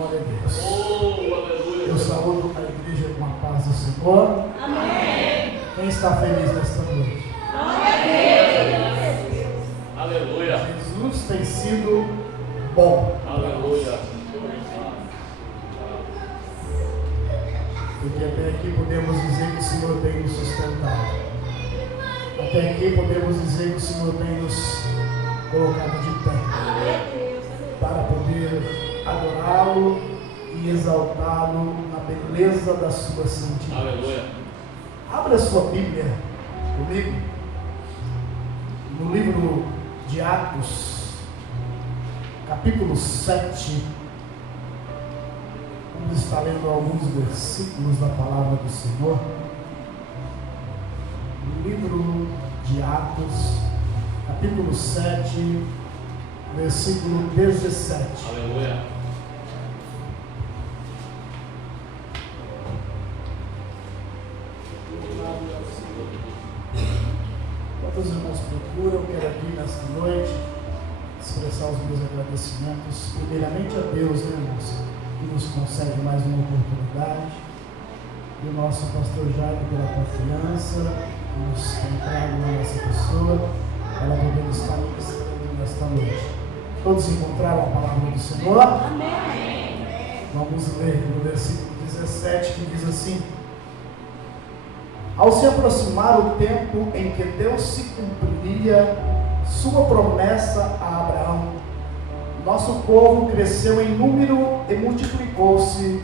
Glória a Deus. Aleluia. Eu saúdo a igreja com a paz do Senhor. Amém. Quem está feliz nesta noite? Aleluia. Jesus tem sido bom. Aleluia. Porque até aqui podemos dizer que o Senhor tem nos sustentado. Até aqui podemos dizer que o Senhor tem nos colocado de pé para poder adorá-lo e exaltá-lo na beleza da sua santidade. Aleluia. Abra a sua Bíblia comigo no livro de Atos, capítulo 7. Vamos estar lendo alguns versículos da palavra do Senhor. No livro de Atos, capítulo 7, versículo 17. Aleluia. Enquanto os irmãos procuram, eu quero aqui nesta noite expressar os meus agradecimentos, primeiramente a Deus, né, irmãos, que nos concede mais uma oportunidade, e o nosso pastor Jaime pela confiança que nos tem trago na nossa pessoa, para poder estar ministrando nesta noite. Todos encontraram a palavra do Senhor? Amém. Vamos ler no versículo 17, que diz assim: ao se aproximar o tempo em que Deus se cumpriria sua promessa a Abraão, nosso povo cresceu em número e multiplicou-se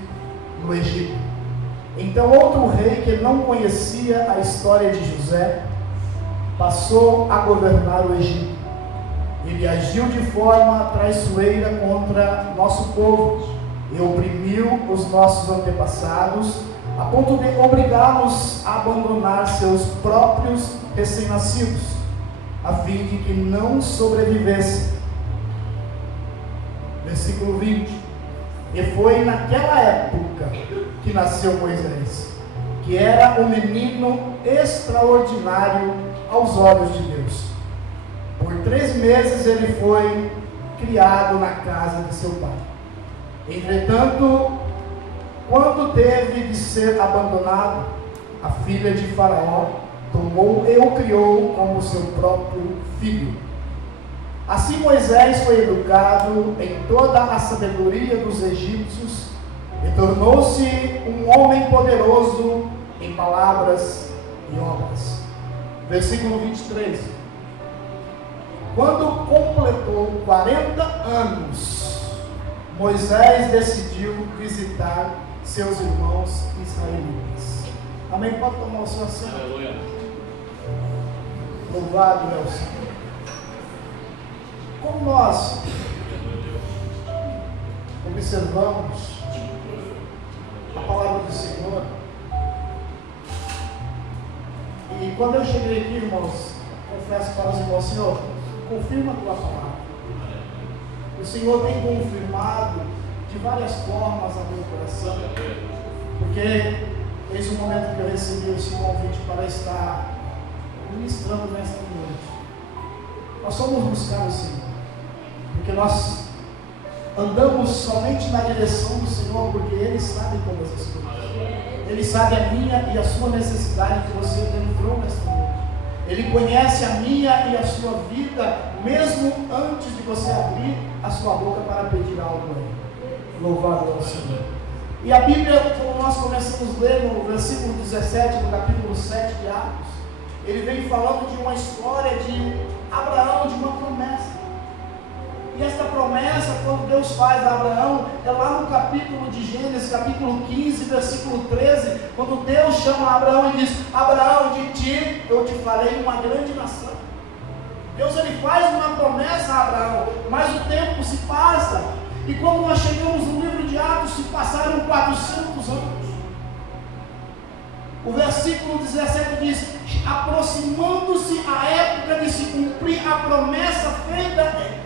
no Egito. Então outro rei que não conhecia a história de José passou a governar o Egito. Ele agiu de forma traiçoeira contra nosso povo e oprimiu os nossos antepassados a ponto de obrigá-los a abandonar seus próprios recém-nascidos, a fim de que não sobrevivessem. Versículo 20. E foi naquela época que nasceu Moisés, que era um menino extraordinário aos olhos de Deus. Por 3 meses ele foi criado na casa de seu pai. Entretanto, quando teve de ser abandonado, a filha de Faraó tomou e o criou como seu próprio filho. Assim Moisés foi educado em toda a sabedoria dos egípcios e tornou-se um homem poderoso em palavras e obras. Versículo 23. Quando completou 40 anos, Moisés decidiu visitar seus irmãos israelitas. Amém? Pode tomar o seu assento. Aleluia. Louvado é o Senhor. Como nós observamos a palavra do Senhor, e quando eu cheguei aqui, irmãos, confesso para os irmãos: Senhor, confirma a tua palavra. O Senhor tem confirmado de várias formas a meu coração, porque desde o momento que eu recebi esse convite para estar ministrando nesta noite, nós somos buscar o Senhor, porque nós andamos somente na direção do Senhor, porque Ele sabe todas as coisas. Ele sabe a minha e a sua necessidade que você entrou nesta noite. Ele conhece a minha e a sua vida, mesmo antes de você abrir a sua boca para pedir algo a Ele. Louvado é o Senhor. E a Bíblia, como nós começamos a ler no versículo 17 do capítulo 7 de Atos, ele vem falando de uma história de Abraão, de uma promessa. E esta promessa, quando Deus faz a Abraão, é lá no capítulo de Gênesis, capítulo 15, versículo 13, quando Deus chama Abraão e diz: Abraão, de ti eu te farei uma grande nação. Deus ele faz uma promessa a Abraão, mas o tempo se passa, e quando nós chegamos no livro de Atos, se passaram 400 anos. O versículo 17 diz: aproximando-se a época de se cumprir a promessa feita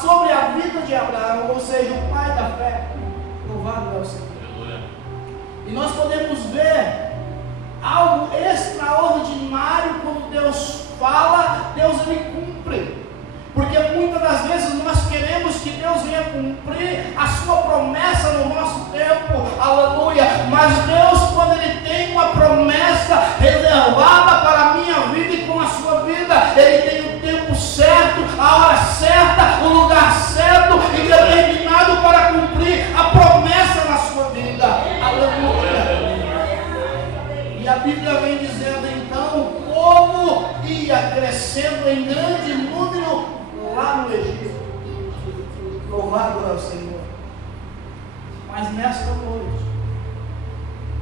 sobre a vida de Abraão, ou seja, o pai da fé. Louvado é o Senhor. E nós podemos ver algo extraordinário quando Deus fala, Deus ele cumpre. Porque muitas das vezes nós queremos que Deus venha cumprir a sua promessa no nosso Louvado é o Senhor. Mas nesta noite,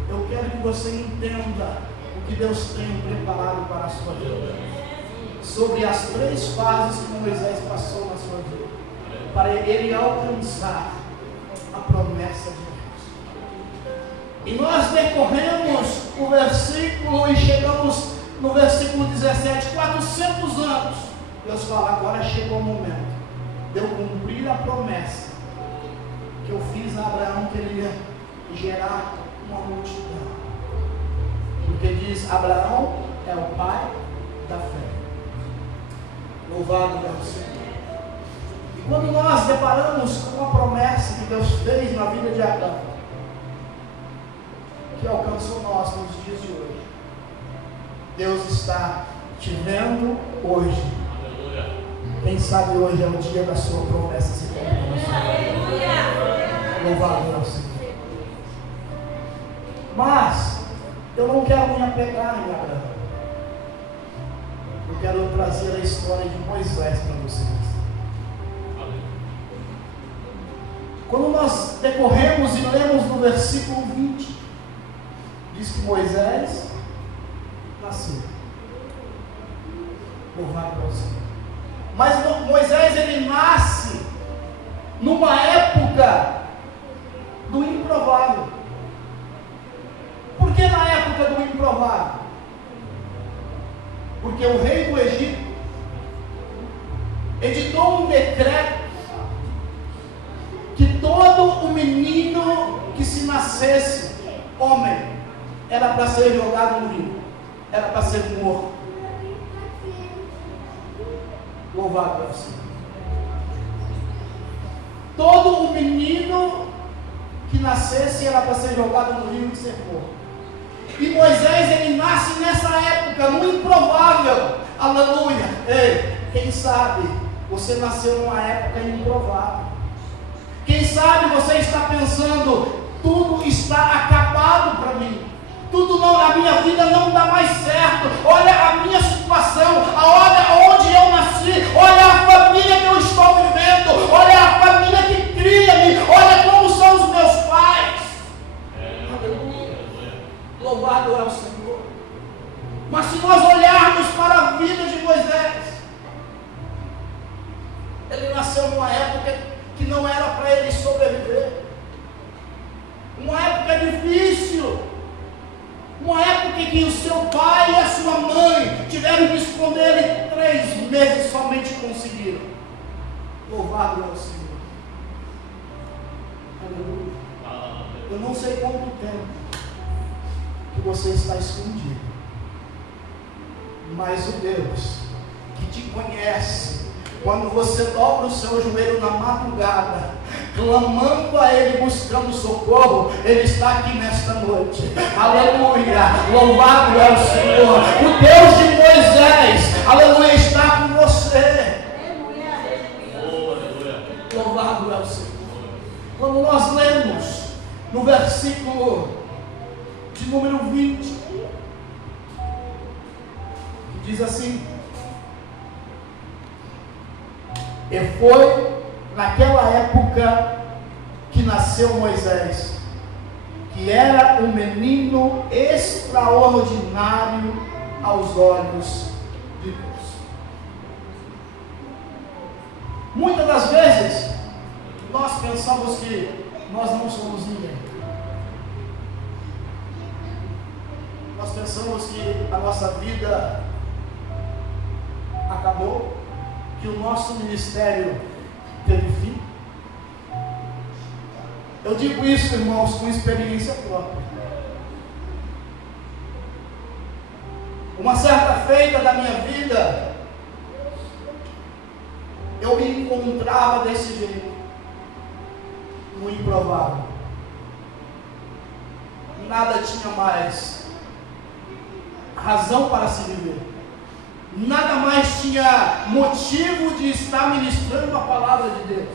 eu quero que você entenda o que Deus tem preparado para a sua vida. Sobre as 3 fases que Moisés passou na sua vida, para ele alcançar a promessa de Deus. E nós decorremos o versículo e chegamos no versículo 17, 400 anos. Deus fala, agora chegou o momento de eu cumprir a promessa que eu fiz a Abraão, que ele ia gerar uma multidão. Porque diz, Abraão é o pai da fé. Louvado é o Senhor. E quando nós deparamos com a promessa que Deus fez na vida de Abraão, que alcançou nós nos dias de hoje, Deus está te vendo hoje. Aleluia. Quem sabe hoje é o dia da sua promessa se cumprir. Louvado é o Senhor. Mas eu não quero me apegar em Abraão. Eu quero trazer a história de Moisés para vocês. Quando nós decorremos e lemos no versículo 20, diz que Moisés nasceu. Louvado é o Senhor. Mas Moisés, ele nasce numa época do improvável. Por que na época do improvável? Porque o rei do Egito editou um decreto que todo o menino que se nascesse homem era para ser jogado no rio, era para ser morto. Louvado é o Senhor. Todo o menino que nascesse era para ser jogado no rio e ser morto. E Moisés, ele nasce nessa época, no improvável. Aleluia. Ei, quem sabe você nasceu numa época improvável. Quem sabe você está pensando, tudo está acabado para mim. Tudo não, a minha vida não dá mais certo. Olha a minha situação, olha onde eu nasci, olha a família que eu estou vivendo, olha a família que cria-me, olha como são os meus pais. Aleluia. Louvado é o Senhor. Mas se nós olharmos para a vida de Moisés, ele nasceu numa época que não era para ele sobreviver. Uma época difícil. Uma época em que o seu pai e a sua mãe tiveram que esconder ele 3 meses, somente conseguiram. Louvado é o Senhor. Aleluia. Eu não sei quanto tempo que você está escondido, mas o Deus que te conhece, quando você dobra o seu joelho na madrugada, clamando a Ele, buscando socorro, Ele está aqui nesta noite. Aleluia, louvado é o Senhor. O Deus de Moisés, aleluia, está com você. Louvado é o Senhor. Quando nós lemos no versículo de número 20, diz assim: e foi naquela época que nasceu Moisés, que era um menino extraordinário aos olhos de Deus. Muitas das vezes nós pensamos que nós não somos ninguém. Nós pensamos que a nossa vida acabou, que o nosso ministério teve fim. Eu digo isso, irmãos, com experiência própria. Uma certa feita da minha vida, eu me encontrava desse jeito, no improvável. Nada tinha mais razão para se viver. Nada mais tinha motivo de estar ministrando a palavra de Deus.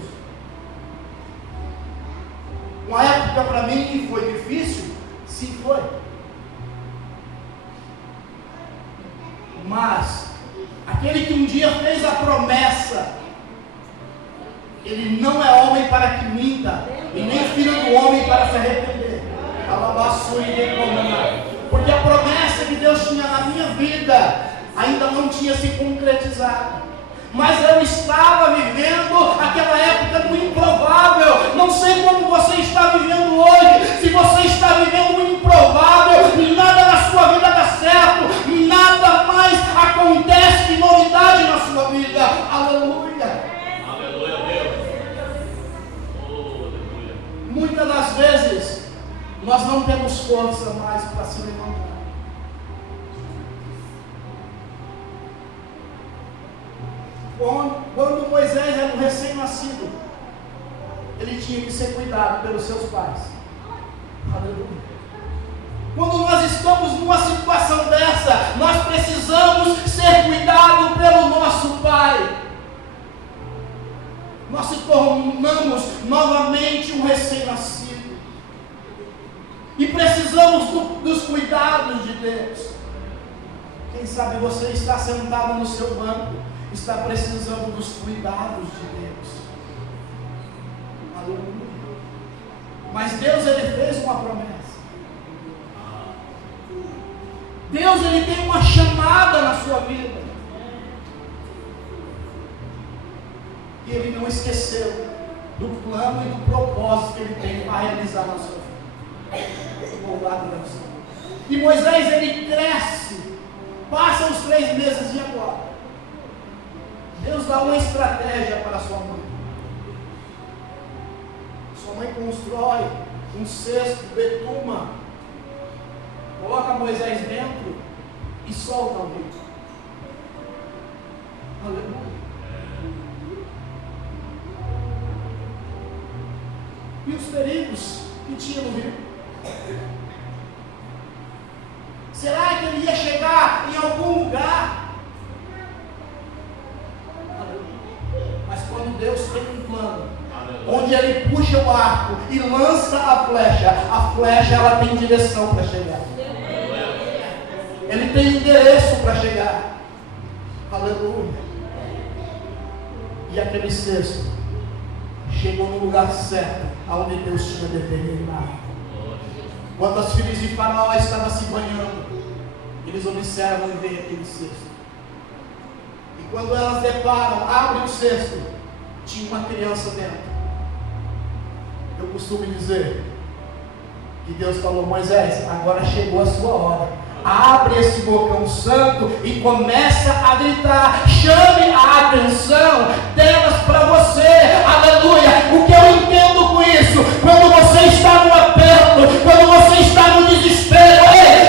Uma época para mim foi difícil, sim foi. Mas aquele que um dia fez a promessa, Ele não é homem para que minta, e nem filho do homem para se arrepender. Porque a promessa que Deus tinha na minha vida ainda não tinha se concretizado. Mas eu estava vivendo aquela época do improvável. Não sei como você está vivendo hoje. Se você está vivendo o improvável, nada na sua vida dá certo, nada mais acontece de novidade na sua vida. Aleluia. Aleluia, Deus. Oh, aleluia. Muitas das vezes nós não temos força mais para se levantar. Quando Moisés era um recém-nascido, ele tinha que ser cuidado pelos seus pais. Aleluia. Quando nós estamos numa situação dessa, nós precisamos ser cuidados pelo nosso pai. Nós se tornamos novamente um recém-nascido. E precisamos dos cuidados de Deus. Quem sabe você está sentado no seu banco, está precisando dos cuidados de Deus. Aleluia. Mas Deus, Ele fez uma promessa. Deus, Ele tem uma chamada na sua vida. E Ele não esqueceu do plano e do propósito que Ele tem para realizar na sua vida. Louvado Deus. E Moisés, ele cresce. Passa os 3 meses e agora? Deus dá uma estratégia para sua mãe. Sua mãe constrói um cesto, betuma, coloca Moisés dentro e solta o rio. Aleluia. E os perigos que tinha no rio? Será que ele ia chegar em algum lugar? Mas quando Deus tem um plano, onde Ele puxa o arco e lança a flecha ela tem direção para chegar. Ele tem endereço para chegar. Aleluia. E aquele cesto chegou no lugar certo, aonde Deus tinha determinado. Quando as filhas de Faraó estavam se banhando, eles observam e veem aquele cesto. E quando elas deparam, abrem o cesto, tinha uma criança dentro. Eu costumo dizer que Deus falou: Moisés, agora chegou a sua hora. Abre esse bocão santo e começa a gritar. Chame a atenção delas para você. Aleluia. O que eu entendo com isso? Quando você está no aperto, quando você está no desespero,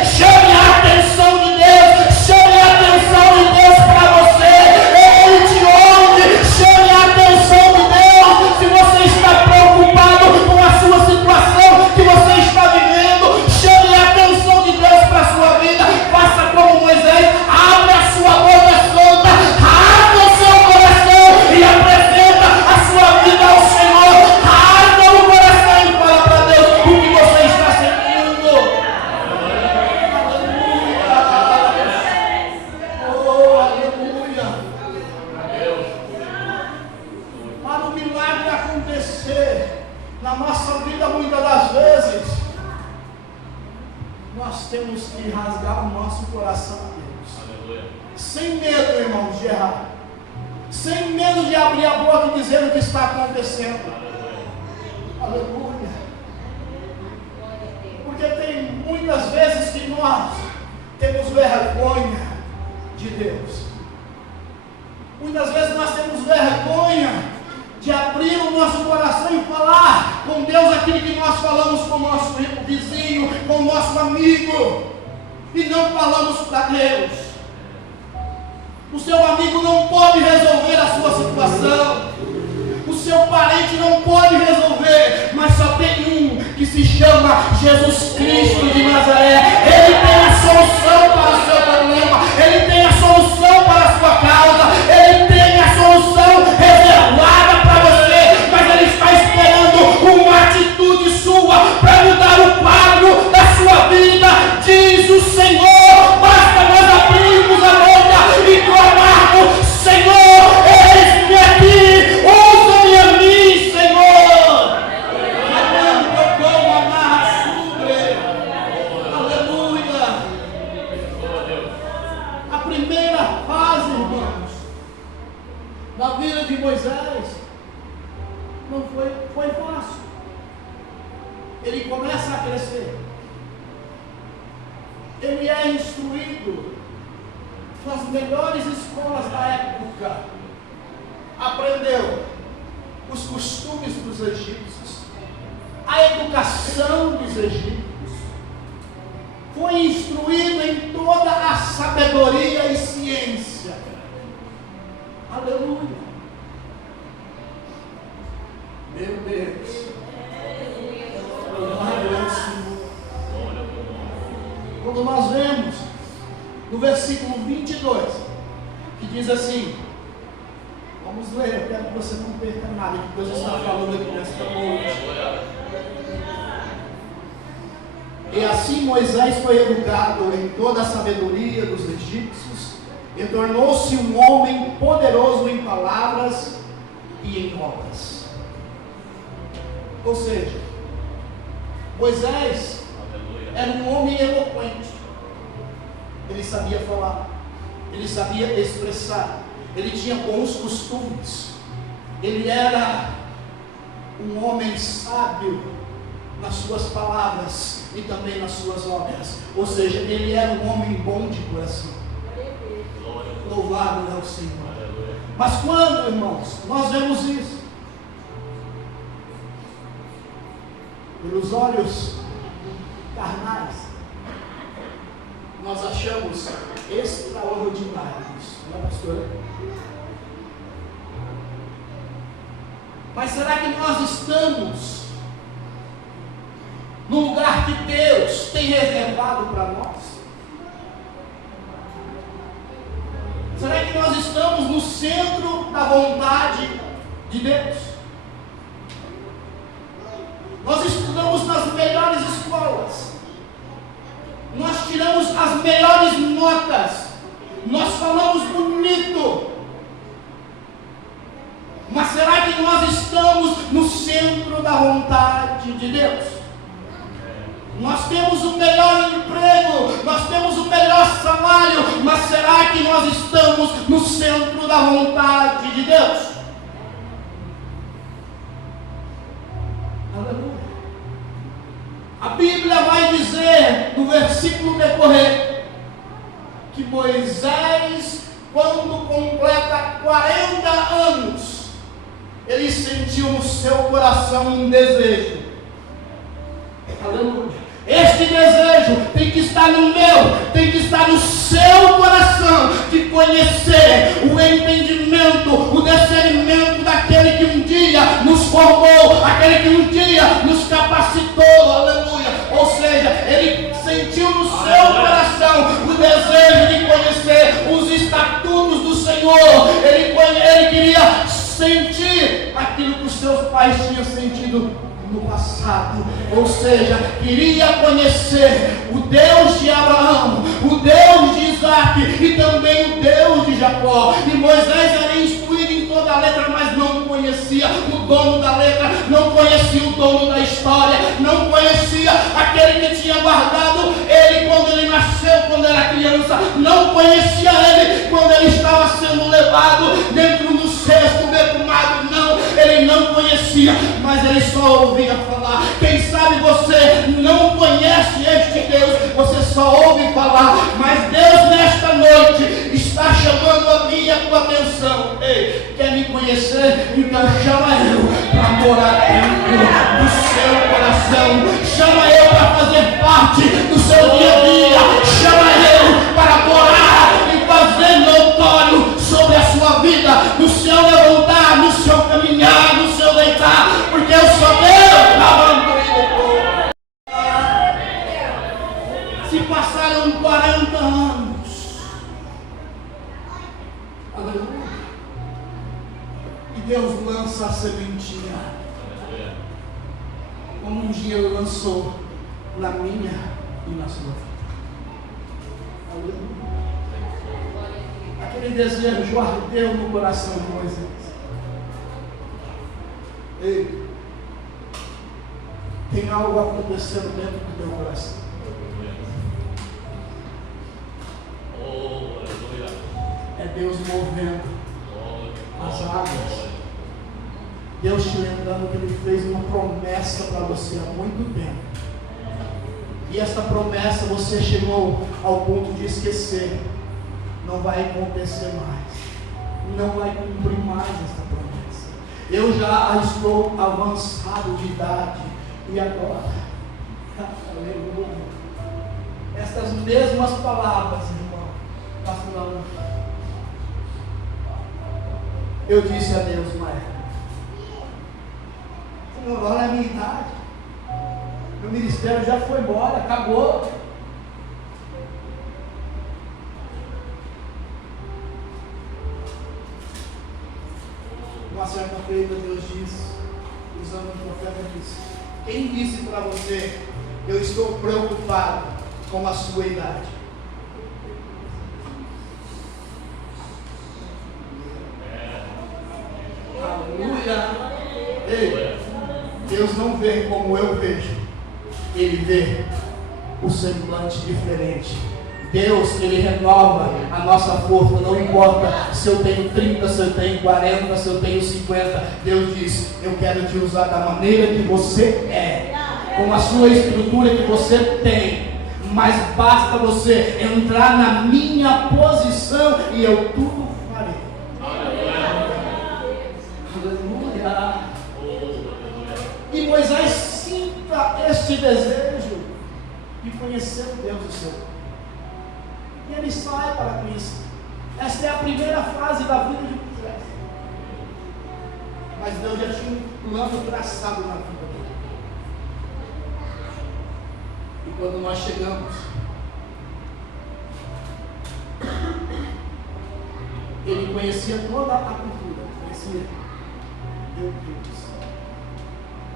chame a atenção de Deus. Chame a atenção de Deus para você. Ele te ouve. Chame a atenção de Deus. Se você está preocupado com a sua situação que você está vivendo, chame a atenção de Deus para a sua vida. Faça como Moisés, abre a sua boca solta, rasga o seu coração e apresenta a sua vida ao Senhor. Rasga o coração e fala para Deus o que você está sentindo. Aleluia. Oh, aleluia. Para o milagre acontecer na nossa vida, muitas das vezes nós temos que rasgar o nosso coração a Deus. Aleluia. Sem medo, irmãos, de errar. Sem medo de abrir a boca e dizer o que está acontecendo. Aleluia. Aleluia. Porque tem muitas vezes que nós temos vergonha de Deus. Muitas vezes nós temos vergonha de abrir o nosso coração e falar com Deus aquilo que nós falamos com o nosso vizinho, com o nosso amigo, e não falamos para Deus. O seu amigo não pode resolver a sua situação, o seu parente não pode resolver, mas só tem um que se chama Jesus Cristo de Nazaré. Ele tem a solução para o seu problema, Ele tem a solução para a sua causa, Ele tem a solução reservada para você, mas Ele está esperando uma atitude sua para mudar o quadro da sua vida. Diz o Senhor: basta nós abrirmos a boca e clamarmos: Senhor, eis-me aqui, usa-me a mim. foi fácil. Ele começa a crescer. Ele é instruído nas melhores escolas da época. Aprendeu os costumes dos egípcios, a educação dos egípcios. Foi instruído em toda a sabedoria e ciência. Aleluia. Meu Deus. Glória ao Senhor. Quando nós vemos no versículo 22, que diz assim, vamos ler, eu quero que você não perca nada, que Deus está falando aqui nesta noite. E assim Moisés foi educado em toda a sabedoria dos egípcios, e tornou-se um homem poderoso em palavras e em obras. Ou seja, Moisés era um homem eloquente. Ele sabia falar, ele sabia expressar, ele tinha bons costumes, ele era um homem sábio nas suas palavras e também nas suas obras. Ou seja, ele era um homem bom de coração. Louvado é o Senhor. Mas quando, irmãos, nós vemos isso pelos olhos carnais, nós achamos extraordinários, não é, pastor? Mas será que nós estamos no lugar que Deus tem reservado para nós? Será que nós estamos no centro da vontade de Deus? Nós estudamos nas melhores escolas, nós tiramos as melhores notas, nós falamos bonito, mas será que nós estamos no centro da vontade de Deus? Nós temos o melhor emprego, nós temos o melhor salário, mas será que nós estamos no centro da vontade de Deus? Aleluia. A Bíblia vai dizer, no versículo decorrer, que Moisés, quando completa 40 anos, ele sentiu no seu coração um desejo. Aleluia. Este desejo tem que estar no meu, tem que estar no seu coração, de conhecer o entendimento, o discernimento daquele que um dia nos formou, aquele que um dia nos capacitou, aleluia. Ou seja, ele sentiu no seu coração o desejo de conhecer os estatutos do Senhor, ele queria sentir aquilo que os seus pais tinham sentido no passado, ou seja, queria conhecer o Deus de Abraão, o Deus de Isaac e também o Deus de Jacó. E Moisés era instruído em toda a letra, mas não conhecia o dono da letra, não conhecia o dono da história, não conhecia aquele que tinha guardado ele quando ele nasceu, quando era criança, não conhecia ele quando ele estava sendo levado dentro do cesto perfumado, não, ele não conhecia, mas ele só ouvia falar. Quem sabe você não conhece este Deus, você só ouve falar, mas Deus nesta noite está chamando a minha e a tua atenção. Ei, quer me conhecer? Então chama eu para morar dentro do seu coração, chama eu para fazer parte do seu dia a dia, chama eu para morar e fazer notório sobre a sua vida, no seu levantar, no seu caminhar, no seu deitar, porque eu sou Deus, lavando e depois. Se passaram 40 anos, aleluia, e Deus lança a sementinha, como um dia Ele lançou na minha e na sua vida. Aleluia. Aquele desejo ardeu no coração de Moisés. Ei, tem algo acontecendo dentro do teu coração. É Deus movendo as águas. Deus te lembrando que Ele fez uma promessa para você há muito tempo. E esta promessa você chegou ao ponto de esquecer. Não vai acontecer mais. Não vai cumprir mais esta promessa. Eu já estou avançado de idade. E agora? Aleluia. Estas mesmas palavras, irmão, pastor Alan, eu disse a Deus, mas agora é a minha idade. Meu ministério já foi embora, acabou. Uma certa feita Deus disse, usando o profeta, disse: quem disse para você, eu estou preocupado com a sua idade? Aleluia. Ei, Deus não vê como eu vejo, Ele vê o semblante diferente. Deus, Ele renova a nossa força. Não importa se eu tenho 30, se eu tenho 40, se eu tenho 50. Deus diz: eu quero te usar da maneira que você é, com a sua estrutura que você tem. Mas basta você entrar na minha posição e eu tudo farei. Aleluia. E Moisés sinta este desejo de conhecer o Deus do céu. E ele sai para Cristo. Esta é a primeira fase da vida de Moisés. Mas Deus já tinha um plano traçado na vida dele. E quando nós chegamos, ele conhecia toda a cultura, conhecia Deus,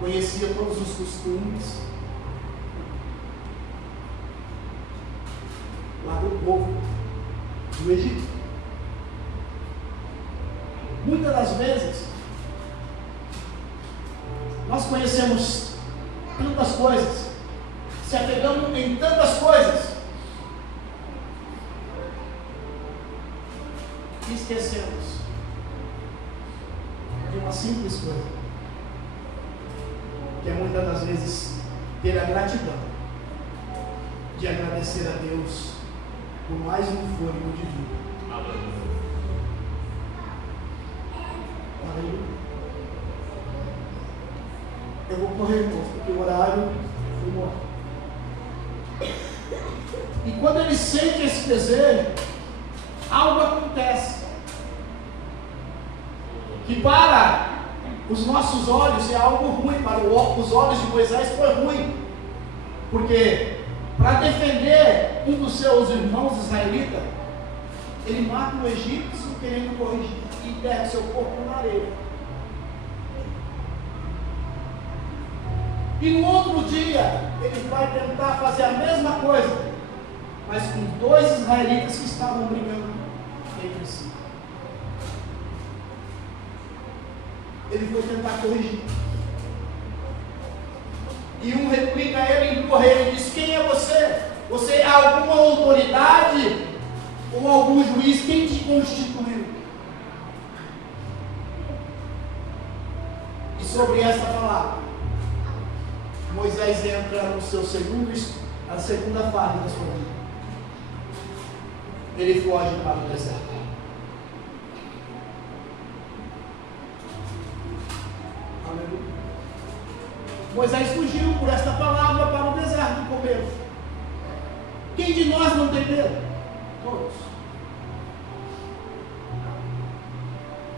conhecia todos os costumes lá do povo do Egito. Muitas das vezes nós conhecemos tantas coisas, se apegamos em tantas coisas e esquecemos de uma simples coisa, que é muitas das vezes ter a gratidão de agradecer a Deus por mais um fôlego de vida. Aleluia. Eu vou correr, irmãos, porque o horário foi embora. E quando ele sente esse desejo, algo acontece que para os nossos olhos é algo ruim. Para os olhos de Moisés foi ruim, porque para defender um dos seus irmãos israelitas, ele mata um egípcio querendo corrigir e derra seu corpo na areia. E no outro dia ele vai tentar fazer a mesma coisa, mas com dois israelitas que estavam brigando entre si. Ele foi tentar corrigir. E um replica ele em correr e diz: quem é você? Você é alguma autoridade ou algum juiz? Quem te constituiu? E sobre essa palavra, Moisés entra no seu a segunda fase da sua vida. Ele foge para o deserto. Aleluia. Moisés fugiu por esta palavra para o deserto com medo. Quem de nós não tem medo? Todos.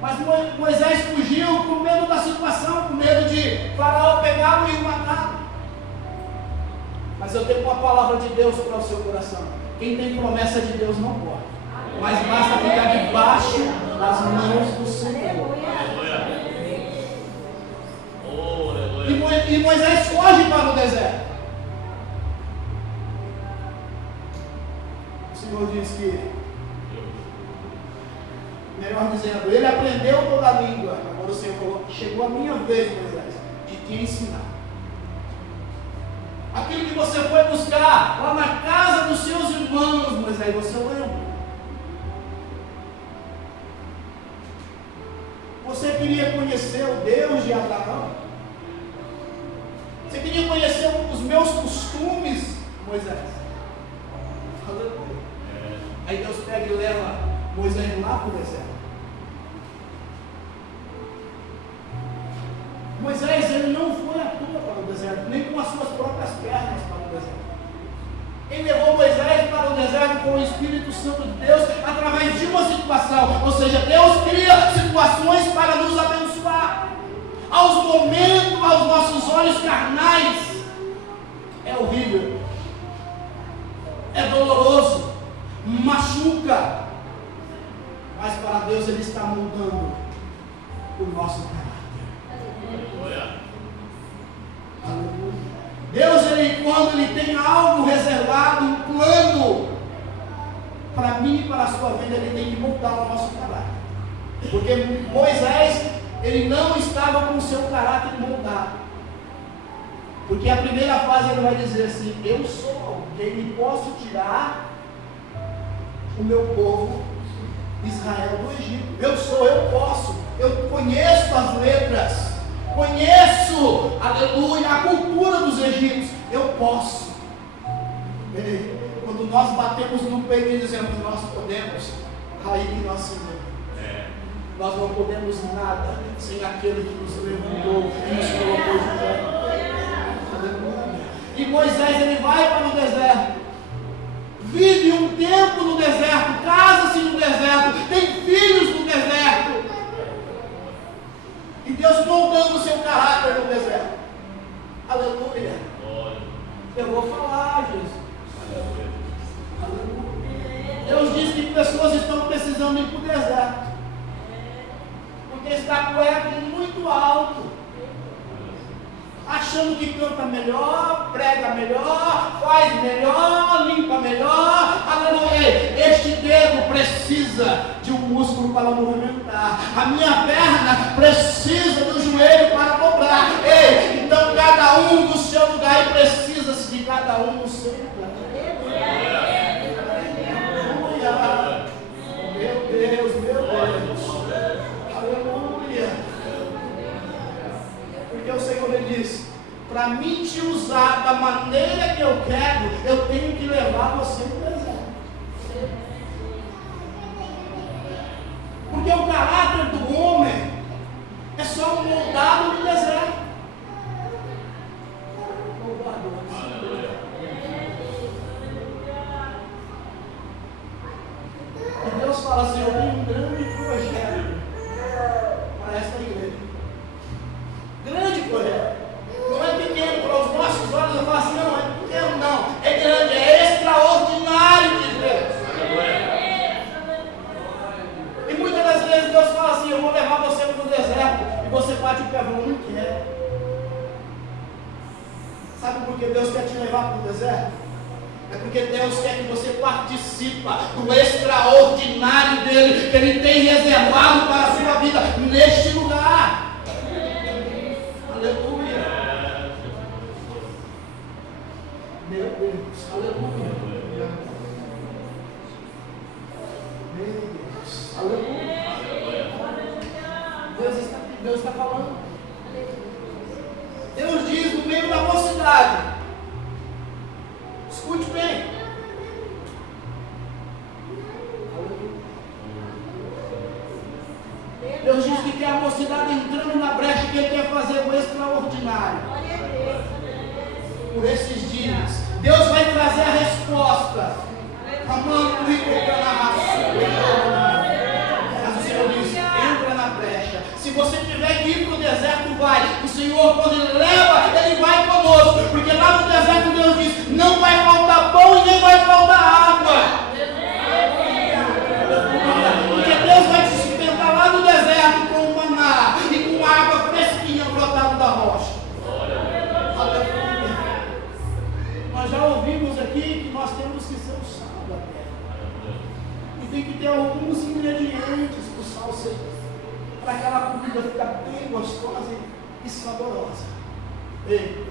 Mas Moisés fugiu com medo da situação, com medo de Faraó pegá-lo e o matá-lo. Mas eu tenho uma palavra de Deus para o seu coração. Quem tem promessa de Deus não pode, mas basta ficar debaixo das mãos do Senhor. E Moisés foge para o deserto. O Senhor diz que, melhor dizendo, ele aprendeu toda a língua. Agora o Senhor falou: chegou a minha vez, Moisés, de te ensinar. Aquilo que você foi buscar lá na casa dos seus irmãos, Moisés, você lembra? Você queria conhecer o Deus de Abraão? Você queria conhecer os meus costumes, Moisés? Aleluia. Aí Deus pega e leva Moisés lá para o deserto. Moisés, ele não foi à toa para o deserto, nem com as suas próprias pernas para o deserto. Quem levou Moisés para o deserto foi o Espírito Santo de Deus através de uma situação. Ou seja, Deus cria situações para nos abençoar. Aos momentos, aos nossos olhos carnais, é horrível, é doloroso, machuca. Mas para Deus Ele está mudando o nosso caráter. Deus, quando Ele tem algo reservado, um plano para mim e para a sua vida, Ele tem que mudar o nosso caráter. Porque Moisés, ele não estava com o seu caráter moldado. Porque a primeira fase ele vai dizer assim: eu sou alguém e posso tirar o meu povo Israel do Egito. Eu posso, eu conheço as letras, conheço, aleluia, a cultura dos egípcios, eu posso. Quando nós batemos no peito e dizemos nós podemos, aí que nós sabemos. Nós não podemos nada sem aquele que nos levantou e nos colocou de pé. Aleluia. E Moisés, ele vai para o deserto, vive um tempo no deserto, casa-se no deserto, tem filhos no deserto. E Deus moldando o seu caráter no deserto. Aleluia. Eu vou falar, Jesus. Aleluia. Deus diz que pessoas estão precisando ir para o deserto, porque está com o ego muito alto, achando que canta melhor, prega melhor, faz melhor, limpa melhor. Aleluia. Este dedo precisa de um músculo para movimentar, a minha perna precisa do joelho para dobrar. Ei, então cada um do seu lugar, e precisa-se de cada um no seu lugar. Aleluia. Meu Deus, meu Deus. Aleluia. Porque o Senhor ele diz: para mim te usar da maneira que eu quero, eu tenho que levar você para o deserto. Porque o caráter do homem é só moldado no deserto. E Deus fala assim: eu tenho um grande projeto para esta igreja. Grande projeto. Não é pequeno para os nossos olhos. Eu falo assim: não, é pequeno, não. É grande, é extraordinário de Deus. E muitas das vezes Deus fala assim: eu vou levar você para o deserto. E você bate o pé e fala: não quero. Sabe por que Deus quer te levar para o deserto? É porque Deus quer que você participa do extraordinário dele, que Ele tem reservado para a sua vida neste lugar. Aleluia. Meu Deus, aleluia. Meu Deus, aleluia. Deus está falando. Deus diz no meio da mocidade. Escute bem. Deus diz que quer a mocidade entrando na brecha, que Ele quer fazer o extraordinário. Por esses dias, Deus vai trazer a resposta. Mas o Senhor diz: entra na brecha. Se você tiver que ir para o deserto, vai. O Senhor, quando Ele leva, Ele vai conosco. Porque lá no deserto Deus diz: não vai faltar pão e nem vai faltar água. Porque Deus vai te sustentar lá no deserto com o maná e com água fresquinha brotando da rocha. Aleluia. Nós já ouvimos aqui que nós temos que ser o sal da terra. E tem que ter alguns ingredientes para o sal ser, para aquela comida ficar bem gostosa e saborosa. Ei,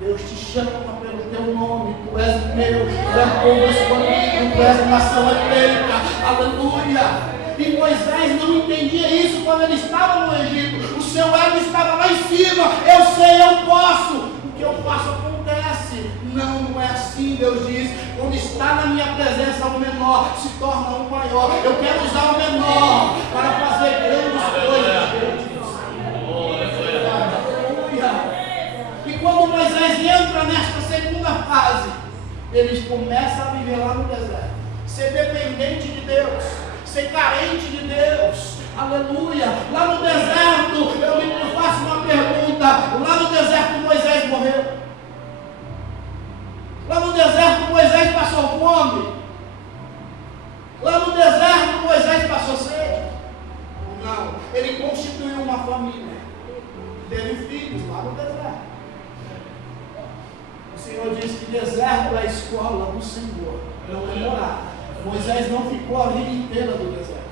Deus te chama pelo teu nome, tu és meu, tu és povo escolhido, tu és nação eleita, aleluia. E Moisés não entendia isso quando ele estava no Egito. O seu ego estava lá em cima. Eu sei, eu posso. O que eu faço acontece. Não, não é assim. Deus diz: quando está na minha presença o menor se torna o maior. Eu quero usar o menor para fazer grandes coisas. E quando Moisés entra nesta segunda fase, eles começam a viver lá no deserto, ser dependente de Deus, ser carente de Deus. Aleluia. Lá no deserto, eu faço uma pergunta: lá no deserto Moisés morreu? Lá no deserto Moisés passou fome? Lá no deserto Moisés passou sede? Não. Ele constituiu uma família, teve filhos lá no deserto. O Senhor diz que deserto é a escola do Senhor, não é morada. Moisés não ficou a vida inteira do deserto.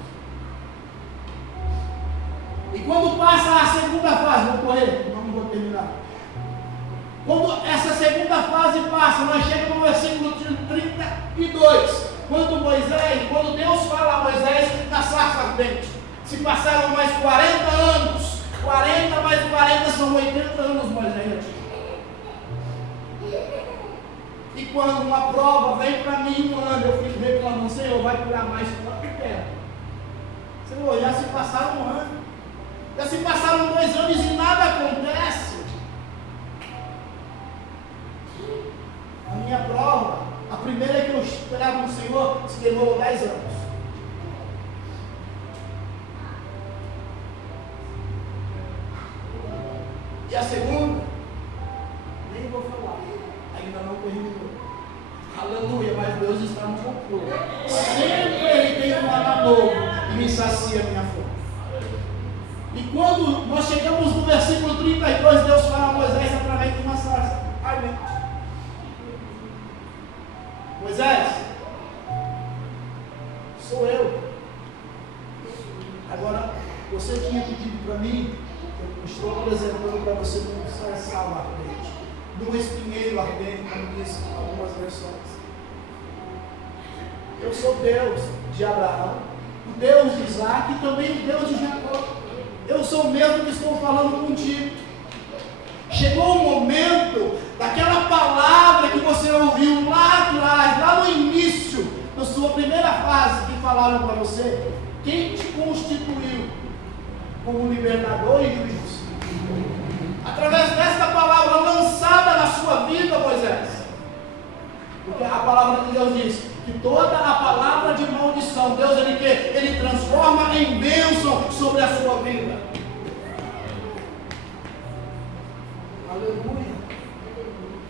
E quando passa a segunda fase, vou correr, não vou terminar. Quando essa segunda fase passa, nós chegamos no versículo 32. Quando Deus fala a Moisés na sarça ardente, se passaram mais 40 anos, 40 mais 40 são 80 anos, Moisés. E quando uma prova vem para mim um ano, eu fico reclamando: Senhor, vai durar mais quanto tempo? Senhor, já se passaram um ano, já se passaram 2 anos e nada acontece. A minha prova, a primeira que eu esperava no Senhor, se demorou 10 anos. E a segunda, nem vou falar, ainda não terminou. Aleluia, mas Deus está no controle. Sempre Ele tem um maná novo e me sacia a minha fome. E quando nós chegamos no versículo 32, Deus fala a Moisés através de uma sarça ardente: Moisés, sou eu. Agora, você tinha pedido para mim, eu estou apresentando para você um sarçal ardente, num espinheiro ardente, como diz algumas versões. Eu sou Deus de Abraão, o Deus de Isaac e também o Deus de Jacó. Eu sou o mesmo que estou falando contigo. Chegou o momento daquela palavra que você ouviu lá atrás, lá no início, na sua primeira fase, que falaram para você: quem te constituiu como libertador e juiz? Através desta palavra lançada na sua vida, Moisés. Porque a palavra de Deus diz que toda a palavra de maldição, Deus ele transforma em bênção sobre a sua vida. Aleluia.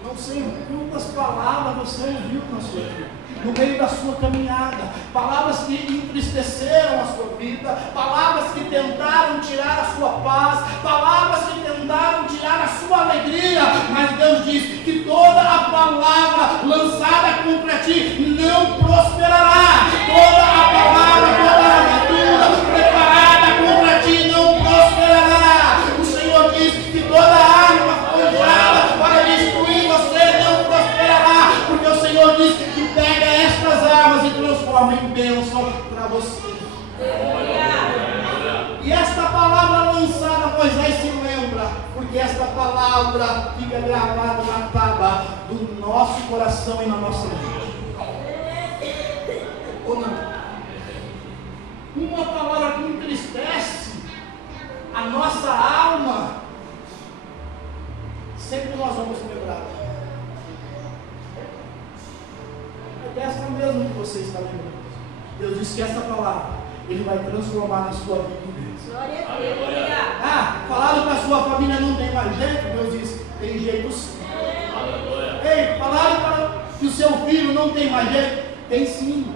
Não sei quantas palavras você ouviu na sua vida, no meio da sua caminhada, palavras que entristeceram a sua vida, palavras que tentaram tirar a sua paz, palavras que tentaram tirar a sua alegria, mas Deus diz que toda a palavra lançada contra ti não prosperará. Toda a palavra, toda a armadura preparada contra ti não prosperará. O Senhor diz que toda a arma forjada para destruir você não prosperará, porque o Senhor diz que pega estas armas e transforma em bênção para você. E esta palavra lançada, Moisés se lembra, porque esta palavra fica gravada na tábua do nosso coração e na nossa mente. Ou não? Uma palavra que entristece a nossa alma, sempre nós vamos lembrar. É desta mesmo que você está lembrando. Deus disse que essa palavra Ele vai transformar na sua vida em Deus. Falaram que a sua família não tem mais jeito. Deus disse: tem jeito sim. Ei, falaram que o seu filho não tem mais jeito. Tem sim.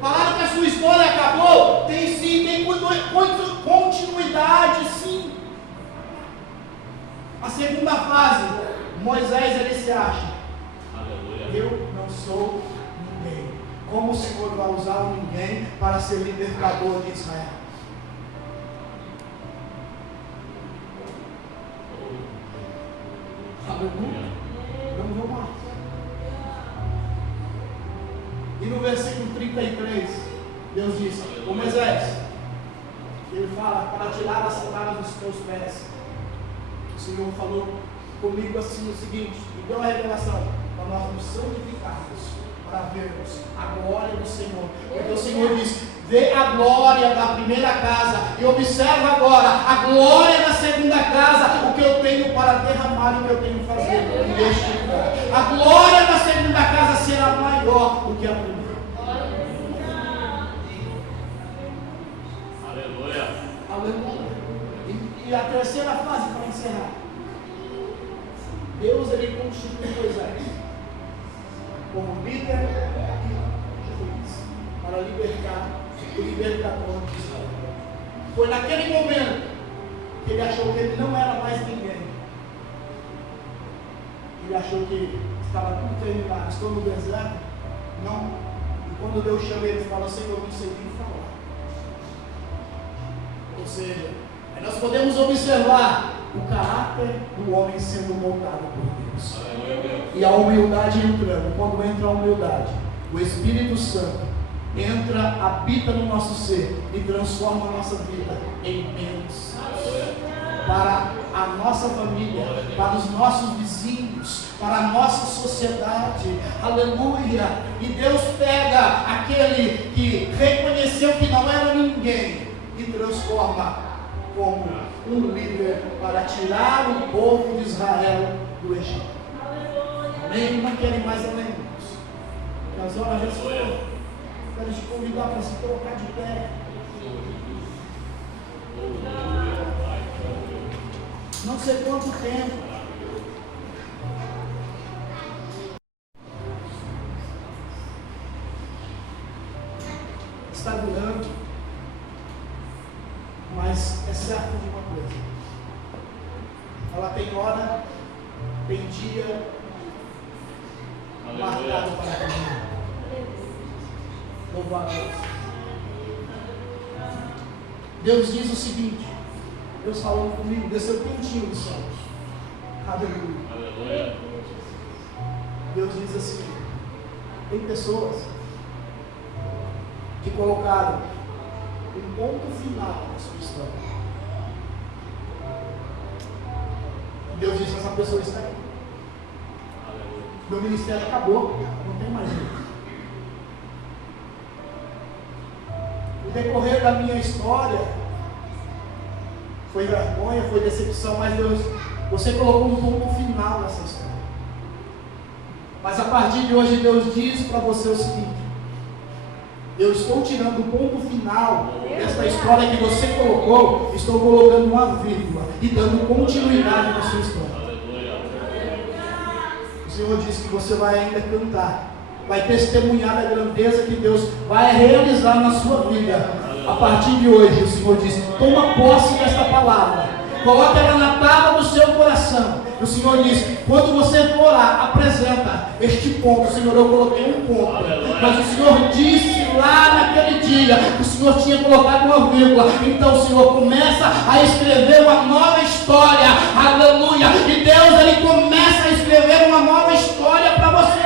Falaram que a sua história acabou. Tem sim, tem continuidade sim. A segunda fase, Moisés ele se acha: eu não sou ninguém. Como o Senhor vai usar um ninguém para ser libertador de Israel? Aleluia. Vamos lá. E no versículo 33, Deus disse: ô Moisés, ele fala, para tirar as sandálias dos teus pés. O Senhor falou comigo assim o seguinte, me deu a revelação, para nós nos santificarmos, para vermos a glória do Senhor. Porque o Senhor diz: vê a glória da primeira casa e observa agora a glória da segunda casa, o que eu tenho para derramar e o que eu tenho que fazer neste lugar. A glória da segunda casa será maior do que a primeira. Aleluia. Aleluia. E a terceira fase para encerrar. Deus ele constituiu Moisés como líder e juiz para libertar o libertador de Israel. Foi naquele momento que ele achou que ele não era mais ninguém. Ele achou que estava tudo terminado. Estou no deserto? Não. E quando Deus chama ele, fala: Senhor, não sei o que falar. Ou seja, nós podemos observar o caráter do homem sendo moldado por Deus. E a humildade entrando. Quando entra a humildade, o Espírito Santo entra, habita no nosso ser e transforma a nossa vida em bênçãos para a nossa família, para os nossos vizinhos, para a nossa sociedade. Aleluia! E Deus pega aquele que reconheceu que não era ninguém e transforma como um líder para tirar o povo de Israel do Egito. Amém? Não querem mais além disso. As horas já foram. Quero te convidar para se colocar de pé. Não sei quanto tempo. Está durando. Mas é certo de uma coisa. Ela tem hora, tem dia marcado para terminar. Louvado a Deus. Deus diz o seguinte, Deus falando comigo, desceu quentinho do céu. Aleluia. Deus diz assim, tem pessoas que colocaram um ponto final na sua história. Deus disse: essa pessoa está aí. Meu ministério acabou, não tem mais jeito. O decorrer da minha história foi vergonha, foi decepção, mas Deus, você colocou um ponto final nessa história. Mas a partir de hoje Deus diz para você o seguinte: eu estou tirando o ponto final desta história que você colocou, estou colocando uma vírgula e dando continuidade na sua história. O Senhor disse que você vai ainda cantar, vai testemunhar a grandeza que Deus vai realizar na sua vida. A partir de hoje, o Senhor disse: toma posse desta palavra, coloque ela na tábua do seu coração. O Senhor disse: quando você for orar, apresenta este ponto. Senhor, eu coloquei um ponto, mas o Senhor disse lá naquele dia que o Senhor tinha colocado uma vírgula. Então o Senhor começa a escrever uma nova história. Aleluia! E Deus, Ele começa a escrever uma nova história para você.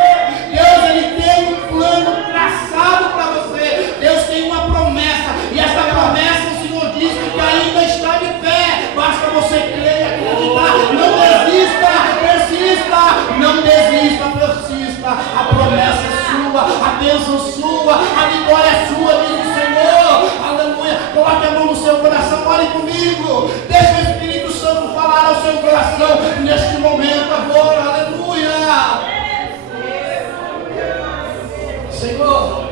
Deus, Ele tem um plano traçado para você. Deus tem uma promessa, e esta promessa o Senhor diz que ainda está de pé. Basta você crer e acreditar. Não desista, persista. Não desista, persista. A promessa é sua, a bênção sua, a vitória é sua, diz o Senhor. Aleluia. Coloque a mão no seu coração, ore comigo. Deixa o Espírito Santo falar ao seu coração neste momento agora. Aleluia. Senhor,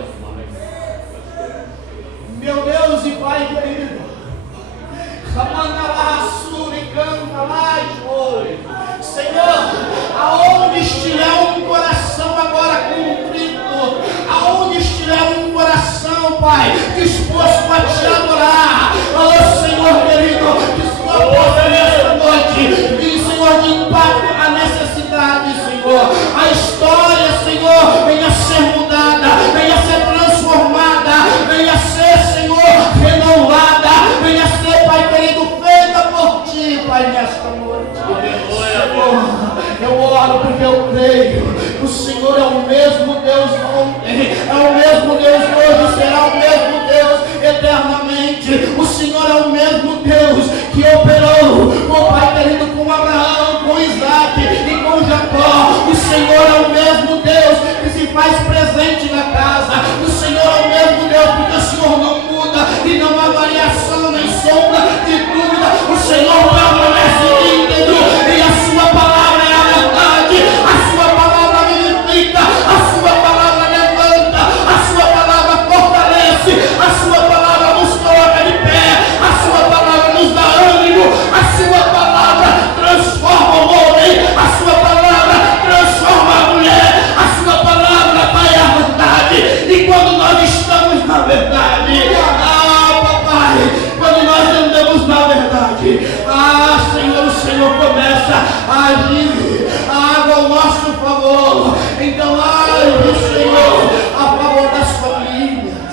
meu Deus e Pai querido, Senhor, aonde estiver um coração agora contrito, aonde estiver um coração, Pai, disposto a te adorar, oh Senhor querido, que o Senhor possa nesta noite vir, Senhor, de impacto a necessidade, Senhor, a história, Senhor, venha ser mudada, venha ser transformada, venha ser, Senhor, renovada, venha ser, Pai querido, feita por Ti, Pai, nesta noite. Senhor, eu oro porque eu creio que o Senhor é o mesmo Deus ontem, é o mesmo Deus hoje, será o mesmo Deus eternamente. O Senhor é o mesmo Deus que operou, oh Pai querido, com Abraão, com Isaac e com Jacó. O Senhor é o mesmo Deus que se faz presente na casa. O Senhor é o mesmo Deus, porque o Senhor não muda e não há variação nem sombra de dúvida. O Senhor permanece íntegro e a sua palavra é a verdade. A sua palavra vivifica, a sua palavra levanta, a sua palavra fortalece, a sua palavra nos coloca de pé, a sua palavra nos dá ânimo, a sua palavra transforma o homem, a sua palavra transforma a mulher, a sua palavra, Pai, é a verdade. E quando nós estamos na verdade, papai, quando nós andamos na verdade, Senhor, o Senhor começa a agir ao nosso favor. Então, Senhor, a favor das famílias,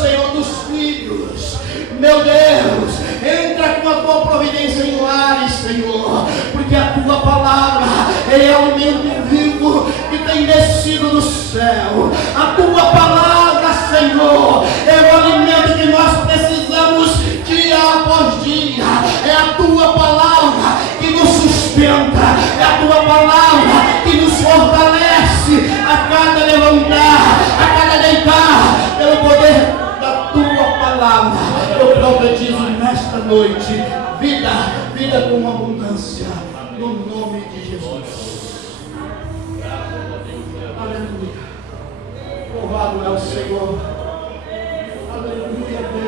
Senhor, dos filhos, meu Deus, entra com a tua providência em lares, Senhor, porque a tua palavra é alimento vivo que tem descido do céu. A tua palavra, Senhor, é o alimento que nós precisamos dia após dia. É a tua palavra que nos sustenta, é a tua palavra que nos fortalece a cada levantar, a cada deitar, pelo poder da tua palavra. Eu profetizo nesta noite vida com abundância, no nome de Jesus. Aleluia. Louvado é o Senhor. Aleluia, Deus.